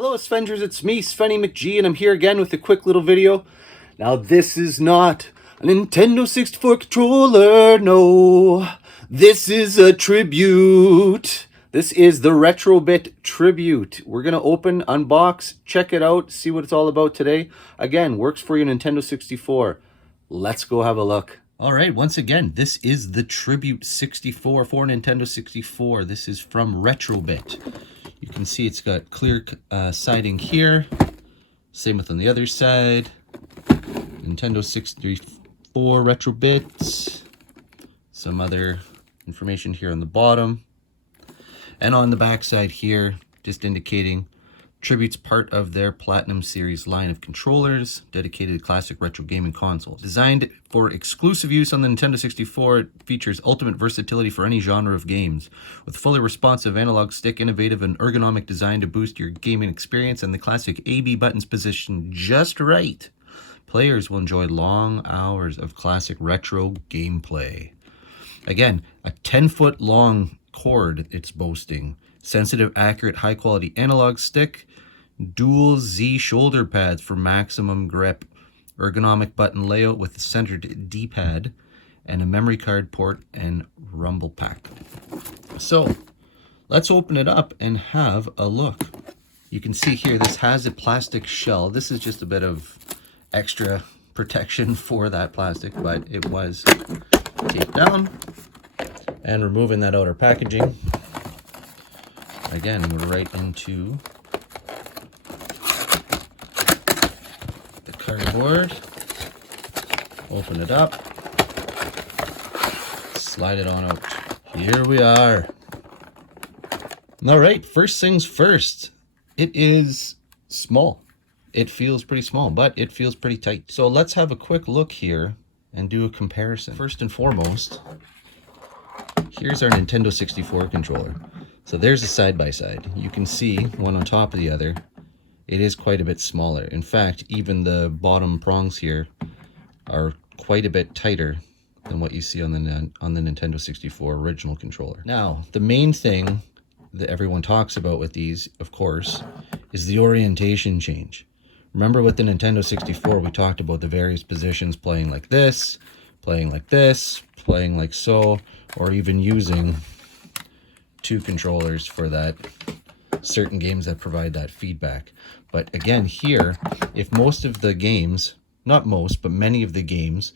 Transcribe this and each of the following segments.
Hello A-Sven-gers, it's me, Svenny McG, and I'm here again with a quick little video. Now this is not a Nintendo 64 controller, no. This is a tribute. This is the retrobit tribute. We're gonna open, unbox, check it out, see what it's all about today. Again, works for your Nintendo 64. Let's go have a look. All right, once again, this is the Tribute 64 for Nintendo 64. This is from Retrobit. You can see it's got clear siding here. Same with on the other side. Nintendo 64 Retrobit. Some other information here on the bottom. And on the back side here, just indicating Tribute's part of their Platinum Series line of controllers dedicated to classic retro gaming consoles. Designed for exclusive use on the Nintendo 64, it features ultimate versatility for any genre of games. With fully responsive analog stick, innovative and ergonomic design to boost your gaming experience, and the classic A-B buttons positioned just right, players will enjoy long hours of classic retro gameplay. Again, a 10-foot long cord it's boasting. Sensitive, accurate, high-quality analog stick, dual Z shoulder pads for maximum grip, ergonomic button layout with a centered D-pad, and a memory card port and rumble pack. So, let's open it up and have a look. You can see here, this has a plastic shell. This is just a bit of extra protection for that plastic, but it was taped down. And removing that outer packaging, again, we're right into the cardboard. Open it up. Slide it on out. Here we are. All right, first things first. It is small. It feels pretty small, but it feels pretty tight. So let's have a quick look here and do a comparison. First and foremost, here's our Nintendo 64 controller. So there's a side-by-side. You can see one on top of the other. It is quite a bit smaller. In fact, even the bottom prongs here are quite a bit tighter than what you see on the Nintendo 64 original controller. Now, the main thing that everyone talks about with these, of course, is the orientation change. Remember with the Nintendo 64, we talked about the various positions, playing like this, playing like this, playing like so, or even using two controllers for that certain games that provide that feedback. But again, here, if most of the games, not most, but many of the games,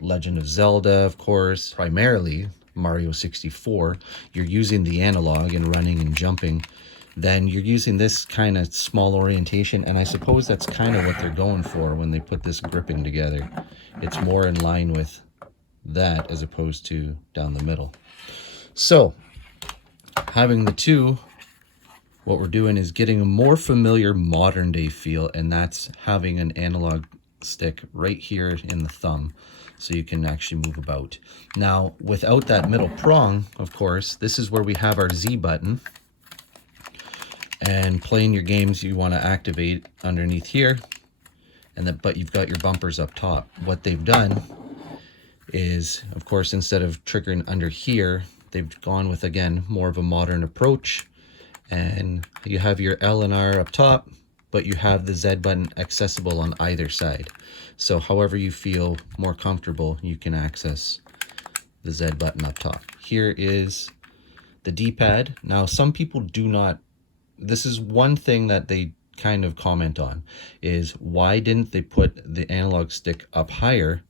Legend of Zelda, of course, primarily Mario 64, you're using the analog and running and jumping, then you're using this kind of small orientation, and I suppose that's kind of what they're going for when they put this gripping together. It's more in line with that as opposed to down the middle. So, having the two, what we're doing is getting a more familiar modern day feel, and that's having an analog stick right here in the thumb so you can actually move about. Now, without that middle prong, of course, this is where we have our Z button, and playing your games you want to activate underneath here, and but you've got your bumpers up top. What they've done is, of course, instead of triggering under here, they've gone with, again, more of a modern approach, and you have your L and R up top, but you have the Z button accessible on either side. So however you feel more comfortable, you can access the Z button up top. Here is the D-pad. Now, some people do not, this is one thing that they kind of comment on, is why didn't they put the analog stick up higher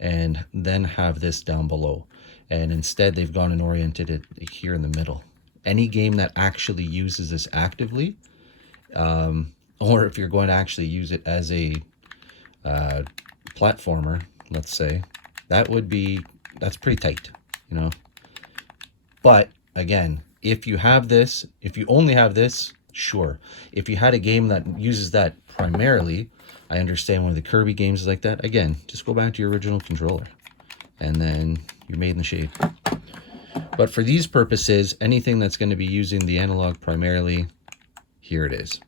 and then have this down below? And instead they've gone and oriented it here in the middle. Any game that actually uses this actively, or if you're going to actually use it as a platformer, let's say, that's pretty tight, you know. But again, if you have this, if you only have this, sure. If you had a game that uses that primarily, I understand one of the Kirby games is like that. Again, just go back to your original controller, and then you're made in the shade. But for these purposes, anything that's going to be using the analog primarily, here it is.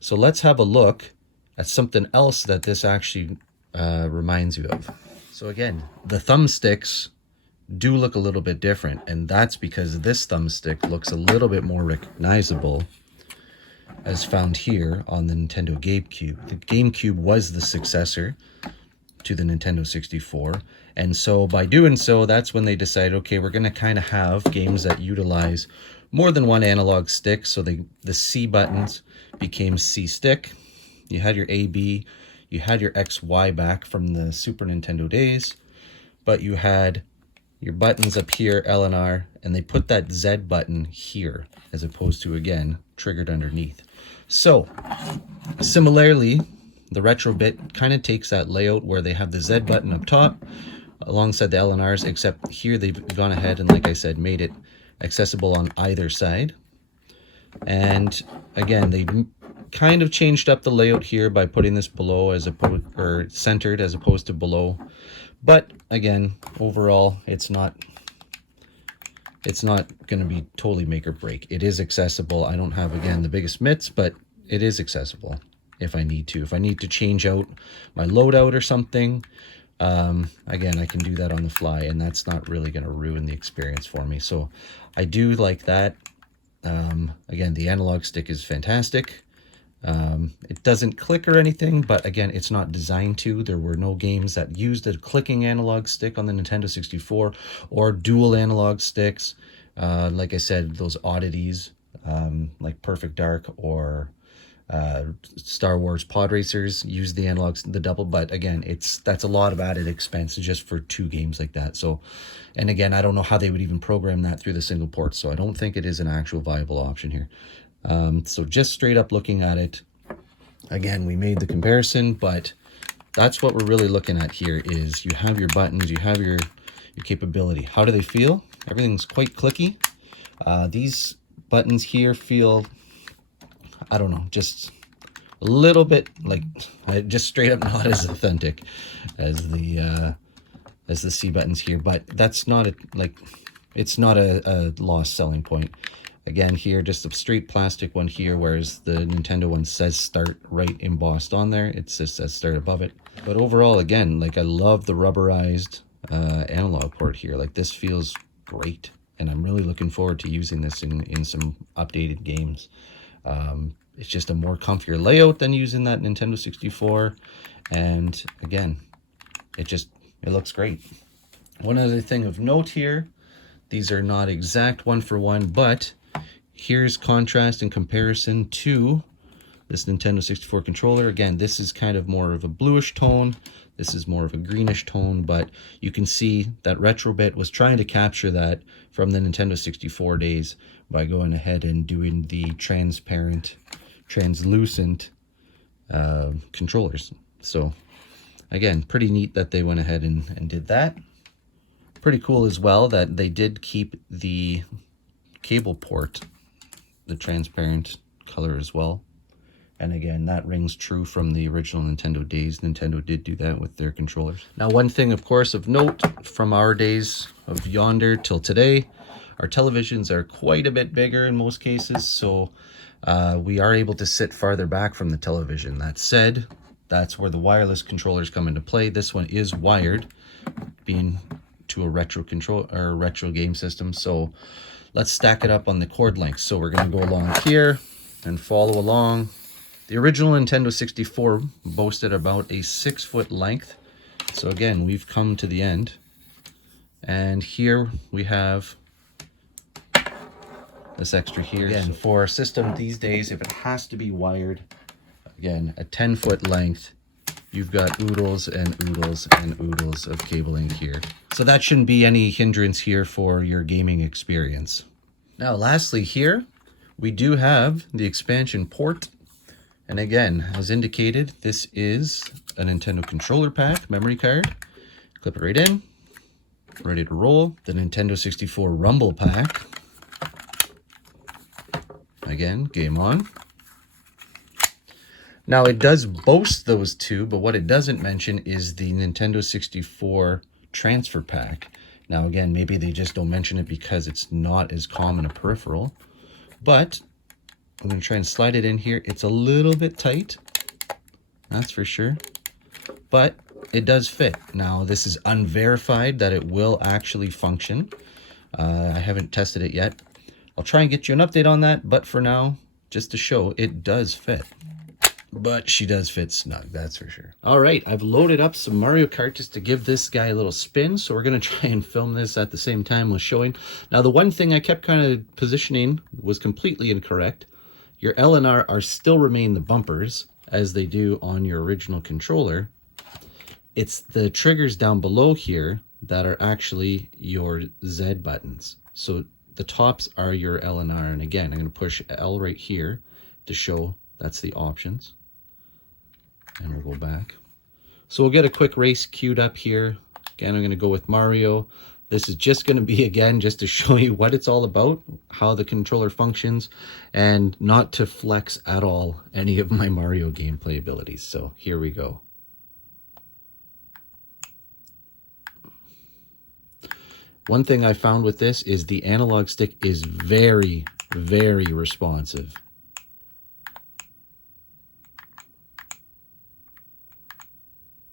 So let's have a look at something else that this actually reminds you of. So again, the thumbsticks do look a little bit different, and that's because this thumbstick looks a little bit more recognizable as found here on the Nintendo GameCube. The GameCube was the successor to the Nintendo 64, and so by doing so, that's when they decided, okay, we're going to kind of have games that utilize more than one analog stick. So the C buttons became C stick. You had your A, B, you had your X, Y back from the Super Nintendo days, but you had your buttons up here, L and R, and they put that Z button here as opposed to, again, triggered underneath. So similarly, the retrobit kind of takes that layout where they have the Z button up top alongside the L and R's, except here they've gone ahead and, like I said, made it accessible on either side. And again, they kind of changed up the layout here by putting this below as opposed, or centered as opposed to below. But again, overall, it's not going to be totally make or break. It is accessible. I don't have, again, the biggest mitts, but it is accessible if I need to. If I need to change out my loadout or something, again, I can do that on the fly, and that's not really going to ruin the experience for me. So I do like that. Again, the analog stick is fantastic. It doesn't click or anything, but again, it's not designed to. There were no games that used a clicking analog stick on the Nintendo 64 or dual analog sticks. Like I said, those oddities, like Perfect Dark or Star Wars Pod Racers use the analogs, the double, but again, that's a lot of added expense just for 2 games like that. So, and again, I don't know how they would even program that through the single port, so I don't think it is an actual viable option here. So just straight up looking at it, again, we made the comparison, but that's what we're really looking at here is you have your buttons, you have your capability. How do they feel? Everything's quite clicky. These buttons here feel, I don't know, just a little bit like, just straight up not as authentic as the C buttons here, but that's not it's not a lost selling point. Again, here, just a straight plastic one here, whereas the Nintendo one says start right embossed on there. It just says start above it. But overall, again, like I love the rubberized analog port here. Like this feels great, and I'm really looking forward to using this in some updated games. It's just a more comfier layout than using that Nintendo 64. And again, it looks great. One other thing of note here, these are not exact one for one, but here's contrast and comparison to this Nintendo 64 controller. Again, this is kind of more of a bluish tone. This is more of a greenish tone, but you can see that retrobit was trying to capture that from the Nintendo 64 days by going ahead and doing the transparent, translucent controllers. So again, pretty neat that they went ahead and did that. Pretty cool as well that they did keep the cable port, the transparent color as well. And again, that rings true from the original Nintendo days. Nintendo did do that with their controllers. Now, one thing, of course, of note from our days of yonder till today, our televisions are quite a bit bigger in most cases, so we are able to sit farther back from the television. That said, that's where the wireless controllers come into play. This one is wired, being to a retro control or retro game system. So let's stack it up on the cord length. So we're going to go along here and follow along. The original Nintendo 64 boasted about a 6-foot length. So again, we've come to the end. And here we have this extra here. Again, for a system these days, if it has to be wired, again, a 10-foot length, you've got oodles and oodles and oodles of cabling here. So that shouldn't be any hindrance here for your gaming experience. Now, lastly here, we do have the expansion port. And again, as indicated, this is a Nintendo controller pack, memory card. Clip it right in, ready to roll. The Nintendo 64 Rumble pack. Again, game on. Now, it does boast those two, but what it doesn't mention is the Nintendo 64 transfer pack. Now, again, maybe they just don't mention it because it's not as common a peripheral, but I'm going to try and slide it in here. It's a little bit tight, that's for sure, but it does fit. Now, this is unverified that it will actually function. I haven't tested it yet. I'll try and get you an update on that, but for now, just to show it does fit. But she does fit snug, that's for sure. All right, I've loaded up some Mario Kart just to give this guy a little spin. So we're gonna try and film this at the same time with showing. Now, the one thing I kept kind of positioning was completely incorrect. Your L and R are still remain the bumpers as they do on your original controller. It's the triggers down below here that are actually your Z buttons. So the tops are your L and R. And again, I'm gonna push L right here to show that's the options. And we'll go back. So we'll get a quick race queued up here. Again, I'm going to go with Mario. This is just going to be, again, just to show you what it's all about, how the controller functions, and not to flex at all any of my Mario gameplay abilities. So here we go. One thing I found with this is the analog stick is very, very responsive.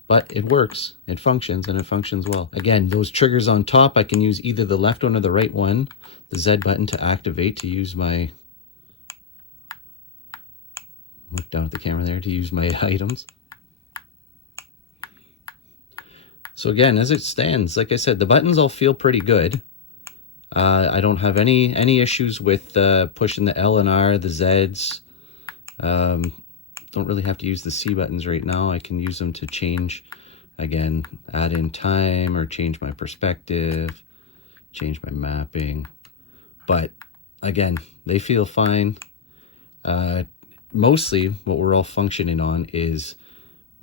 But it works, it functions, and it functions well. Again, those triggers on top, I can use either the left one or the right one, the Z button to activate, to use my, look down at the camera there, to use my items. So again, as it stands, like I said, the buttons all feel pretty good. I don't have any issues with pushing the L and R, the Zs. Don't really have to use the C buttons right now. I can use them to change, again, add in time or change my perspective, change my mapping. But again, they feel fine. Mostly what we're all functioning on is,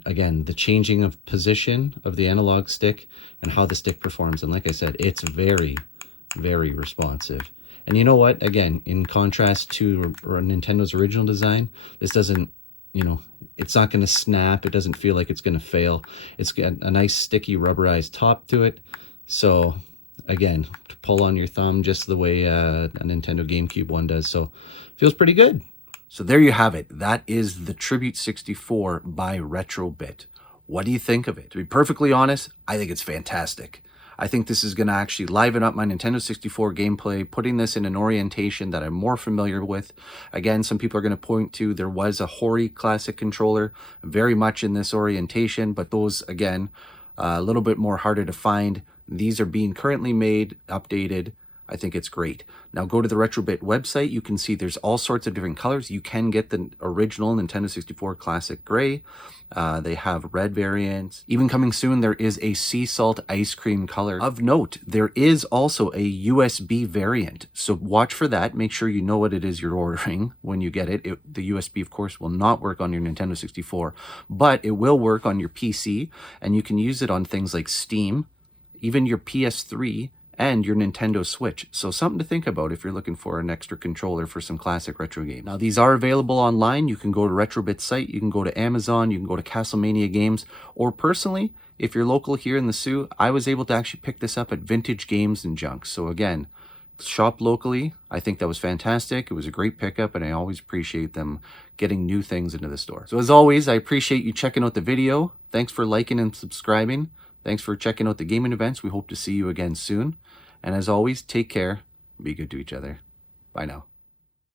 again, the changing of position of the analog stick and how the stick performs. And like I said, it's very, very responsive. And you know what? Again, in contrast to Nintendo's original design, this doesn't, you know, it's not going to snap. It doesn't feel like it's going to fail. It's got a nice sticky rubberized top to it. So again, to pull on your thumb just the way a Nintendo GameCube one does. So feels pretty good. So there you have it. That is the Tribute 64 by Retrobit. What do you think of it? To be perfectly honest, I think it's fantastic. I think this is going to actually liven up my Nintendo 64 gameplay, putting this in an orientation that I'm more familiar with. Again, some people are going to point to there was a Hori classic controller very much in this orientation, but those, again, a little bit more harder to find. These are being currently made, updated. I think it's great. Now go to the Retrobit website. You can see there's all sorts of different colors. You can get the original Nintendo 64 Classic Gray. They have red variants. Even coming soon, there is a sea salt ice cream color. Of note, there is also a USB variant. So watch for that. Make sure you know what it is you're ordering when you get it. The USB, of course, will not work on your Nintendo 64, but it will work on your PC, and you can use it on things like Steam, even your PS3, and your Nintendo Switch. So something to think about if you're looking for an extra controller for some classic retro games. Now, these are available online. You can go to Retrobit's site, you can go to Amazon, you can go to Castlemania Games, or personally, if you're local here in the Sioux, I was able to actually pick this up at Vintage Games and Junk. So again, shop locally. I think that was fantastic. It was a great pickup, and I always appreciate them getting new things into the store. So as always, I appreciate you checking out the video. Thanks for liking and subscribing. Thanks for checking out the gaming events. We hope to see you again soon. And as always, take care. Be good to each other. Bye now.